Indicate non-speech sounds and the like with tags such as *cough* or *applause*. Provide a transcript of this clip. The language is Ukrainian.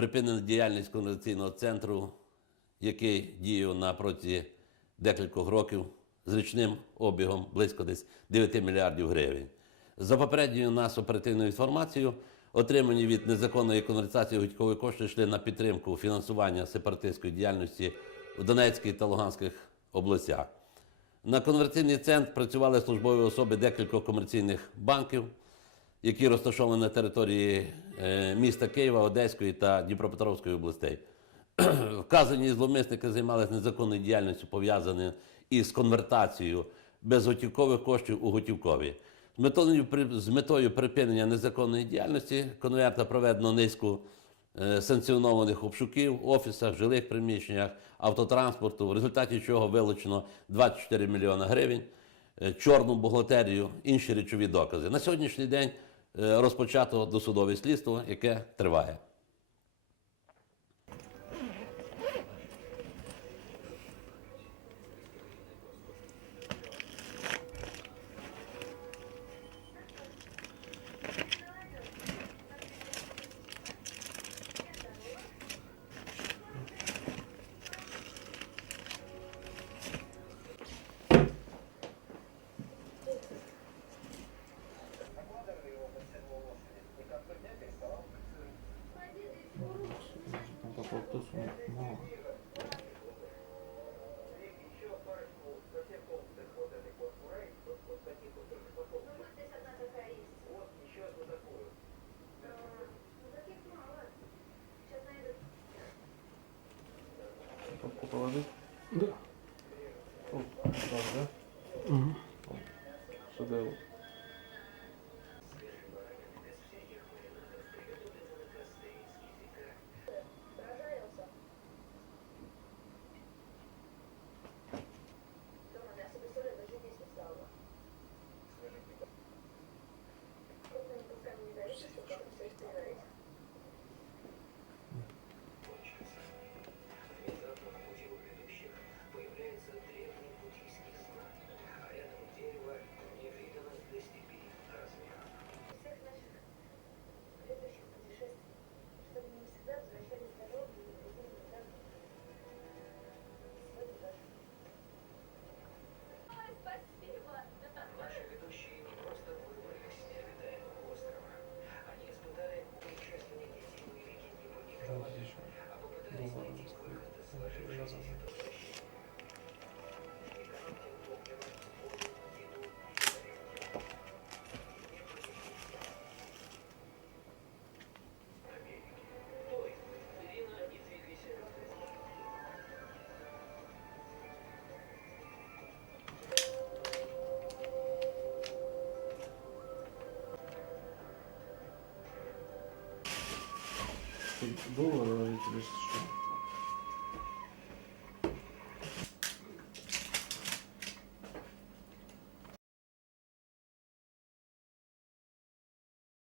припинена діяльність конверсійного центру, який діяв на протязі декількох років з річним обігом близько десь 9 мільярдів гривень. За попередньою нас оперативною інформацією, отримані від незаконної конвертації готівкові кошти йшли на підтримку фінансування сепаратистської діяльності в Донецькій та Луганських областях. На конверційний центр працювали службові особи декількох комерційних банків, які розташовані на території е, міста Києва, Одеської та Дніпропетровської областей. *clears throat* Вказані зловмисники займалися незаконною діяльністю, пов'язаною із конвертацією безготівкових коштів у готівкові. З метою, припинення незаконної діяльності конверта проведено низку е, санкціонованих обшуків в офісах, жилих приміщеннях, автотранспорту, в результаті чого вилучено 24 мільйона гривень, е, чорну бухгалтерію, інші речові докази. На сьогоднішній день розпочато досудове слідство, яке триває. Там по полтосу мало. Папку положить? Да. Так, да? Угу. Сюда доллары или что?